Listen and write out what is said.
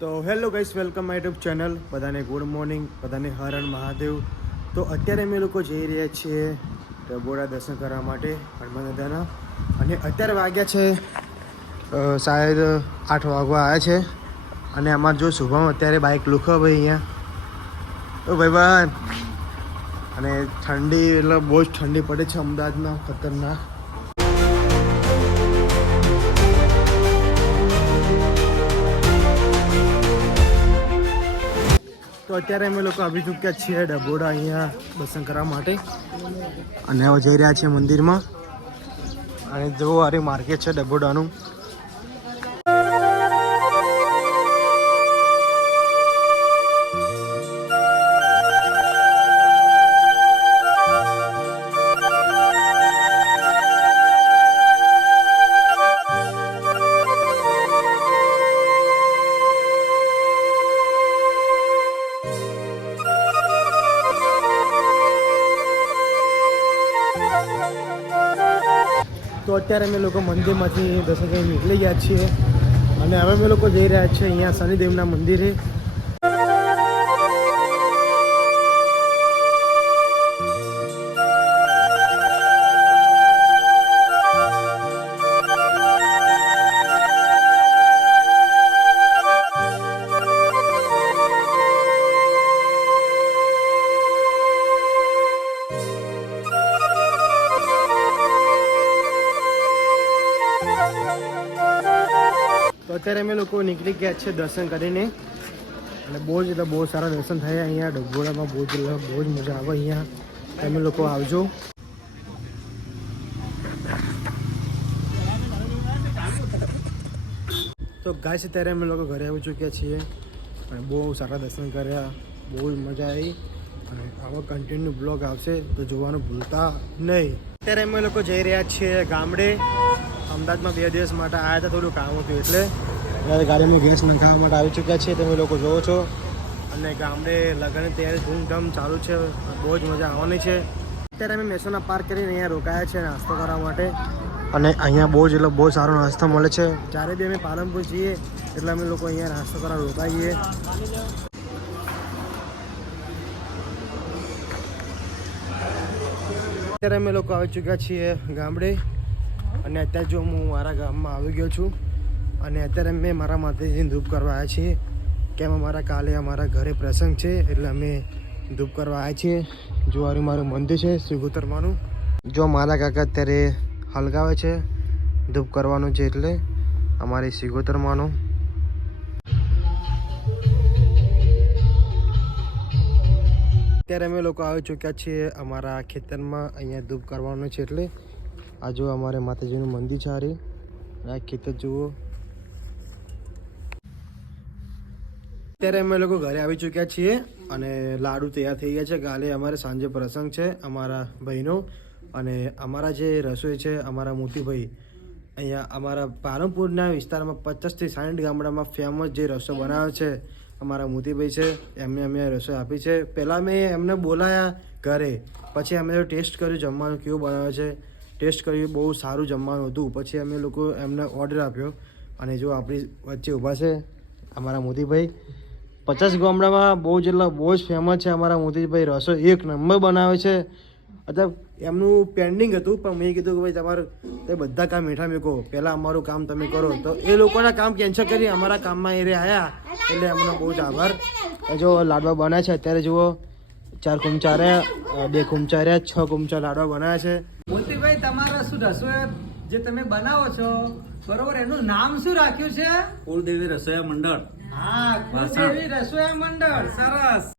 તો hello guys, welcome my YouTube channel. બધાને good morning, બધાને હર હર મહાદેવ. તો અત્યારે અમે લોકો જઈ રહ્યા છીએ ડભોડા દર્શન કરવા માટે હનુમાન દાદાના. અને અત્યારે વાગ્યા છે શાયદ 8 વાગવા આવ્યા છે. અને અમારે જો શુભમ અત્યારે બાઇક લુખો ભાઈ અહીંયા. તો ભાઈ અને ઠંડી એટલે બહુ જ ઠંડી પડે છે અમદાવાદમાં, ખતરનાક. તો અત્યારે અમે લોકો આવી ચૂક્યા છીએ ડભોડા અહીંયા દર્શન કરવા માટે. અને હવે જઈ રહ્યા છીએ મંદિરમાં. અને જો અરે માર્કેટ છે ડભોડાનું. તો અત્યારે અમે લોકો મંદિરમાંથી દર્શન કરી નીકળી ગયા છીએ. અને હવે અમે લોકો જઈ રહ્યા છીએ અહીંયા શનિદેવના મંદિરે. તો અત્યારે અમે લોકો નીકળી ગયા છે દર્શન કરીને. અને બહુ સારા દર્શન થયા અહીંયા ડભોડામાં. બહુ જ મજા આવે અહીંયા. તમે લોકો આવજો. તો ગાઈસ, અત્યારે અમે લોકો ઘરે આવી ચૂક્યા છીએ. અને બહુ સારા દર્શન કર્યા, બહુ જ મજા આવી. અને આવો કન્ટિન્યુ બ્લોગ આવશે તો જોવાનું ભૂલતા નહીં. અત્યારે અમે લોકો જઈ રહ્યા છીએ ગામડે. અમદાવાદમાં 2 દિવસ માટે આવ્યા હતા, થોડું કામ હતું એટલે. ગાડીમાં ગેસ નખાવવા માટે આવી ચૂક્યા છીએ, તમે લોકો જોવો છો. અને ગામડે લગ્નની તૈયારી ધૂમધામ ચાલુ છે. બહુ જ મજા આવવાની છે. અત્યારે અમે મહેસાણા પાર્ક કરીને અહીંયા રોકાયા છે નાસ્તો કરવા માટે. અને અહીંયા બહુ સારો નાસ્તો મળે છે. જ્યારે બી અમે પાલનપુર જઈએ એટલે અમે લોકો અહીંયા નાસ્તો કરવા રોકાઈએ. અત્યારે અમે લોકો આવી ચૂક્યા છીએ ગામડે. અને અત્યારે જો હું મારા ગામમાં આવી ગયો છું. અને અત્યારે મેં મારા માતાજીને ધૂપ કરવા આવ્યા છીએ. કેમ કાલે અમારા ઘરે પ્રસંગ છે એટલે અમે ધૂપ કરવા આવ્યા છીએ. જો મારું મંદિર છે શ્રીગોતરમાનું. જો મારા કાકા અત્યારે હલગાવે છે, ધૂપ કરવાનું છે એટલે અમારી શ્રીગોતરમાનું. અત્યારે અમે લોકો આવી ચૂક્યા છીએ અમારા ખેતરમાં. અહીંયા ધૂપ કરવાનું છે એટલે આ જો અમારે માતાજીનું મંદિર છે. આ ખેતર જુઓ. અત્યારે અમે લોકો ઘરે આવી ચૂક્યા છીએ. અને લાડુ તૈયાર થઈ ગયા છે. કાલે અમારે સાંજે પ્રસંગ છે અમારા ભાઈનો. અને અમારા જે રસોઈ છે અમારા મોતીભાઈ, અહીંયા અમારા પાલનપુરના વિસ્તારમાં 50 થી 60 ગામડામાં ફેમસ જે રસો બનાવે છે અમારા મોતીભાઈ છે. એમને અમે રસોઈ આપી છે. પહેલાં મેં એમને બોલાયા ઘરે, પછી અમે ટેસ્ટ કર્યું જમવાનું કેવું બનાવે છે. ટેસ્ટ કર્યું, બહુ સારું જમવાનું હતું. પછી અમે લોકો એમને ઓર્ડર આપ્યો. અને જો આપણી વચ્ચે ઊભા છે અમારા મોતીભાઈ. 50 ગામડામાં બહુ જ ફેમસ છે અમારા મોતીભાઈ. રસો 1 નંબર બનાવે છે. મતલબ એમનું પેન્ડિંગ હતું, પણ મેં કીધું કે ભાઈ તમારે તે બધા કામ મીઠા મેકો, પહેલાં અમારું કામ તમે કરો. તો એ લોકોના કામ કેન્સલ કરી અમારા કામમાં એ આવ્યા. એટલે એમનો બહુ જ આભાર. જો લાડવા બનાવ્યા છે અત્યારે જુઓ. 4 કુમચા રહ્યા, 2 કુમચા રહ્યા, 6 કુમચા લાડવા બનાવ્યા છે. મોતીભાઈ, તમારા શું રસોઈ જે તમે બનાવો છો બરોબર, એનું નામ શું રાખ્યું છે? કુલદેવી રસોઈયા મંડળ. હા, કુલદેવી રસોઈયા મંડળ. સરસ.